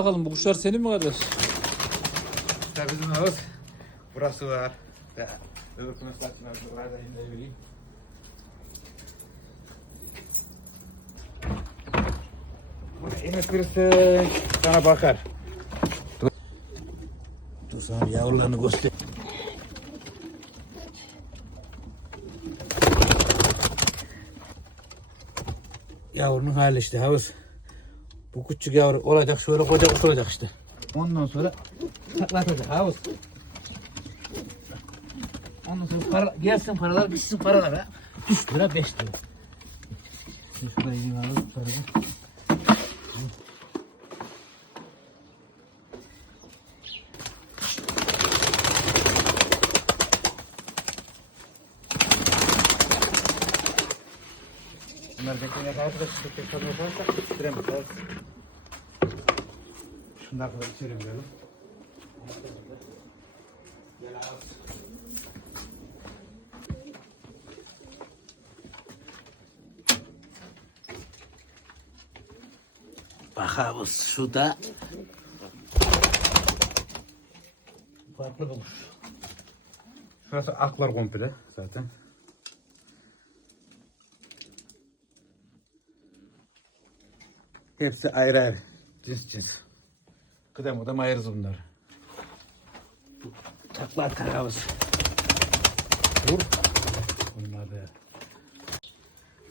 Bakalım bu kuşlar senin mi kardeş? İşte bizim havuz. Burası var. Öbür kümesler için buralarda şimdi vereyim. Enes birisi sana bakar. Dur. Dur sana yavrularını göster. Yavrunun hali işte havuz. Bu küçük yavru olacak şöyle koca kuş olacak işte. Ondan sonra taklatacak havuz. Ondan sonra para, gelsin paralar bitsin paralar ha. 3 lira 5 lira. Şurada havuz sonra da. Bunlar bekleyene kadar da şu tek kalma yaparsak bitiremeyiz. Şunlar kadar. Gel ağız. Bakalım şu da farklı kuş. Şurası aklar komple zaten. Hepsi ayrı ayrı. Cins cins. Kıdem odam ayırız bunları. Bu Taklar tarafız. Vur. Bunlar da.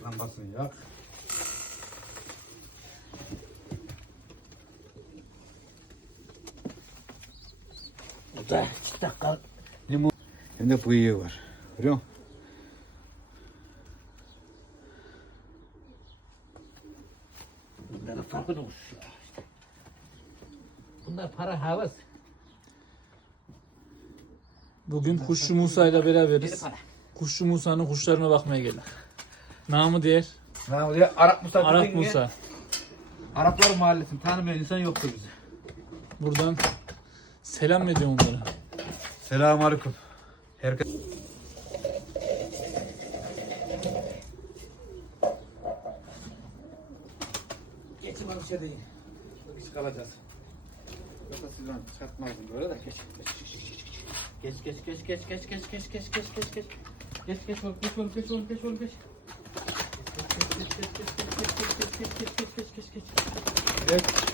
Lambasını yak. Bu da iki dakika limon. Hem de bıyığı var. Görüyor musun? Bunların farkı ne olmuş ya. Bunlar para havas. Bugün Kuşçu Musa ile beraberiz. Kuşçu Musa'nın kuşlarına bakmaya geldik. Namı diğer Ne oluyor? Arap Musa. Arap ya, Musa. Araplar mahallesini tanımayan insan yoktur bize. Buradan selam ediyorum onlara. Selamun Aleyküm. Herkes... Geçin bana içeri in. Biz kalacağız. Yoksa siz bana çıkartmazdın böyle de geç. Geç geç geç geç geç geç geç geç geç geç geç geç geç oğlum geç oğlum geç oğlum geç oğlum geç geç geç geç geç geç geç geç geç geç geç geç geç geç geç geç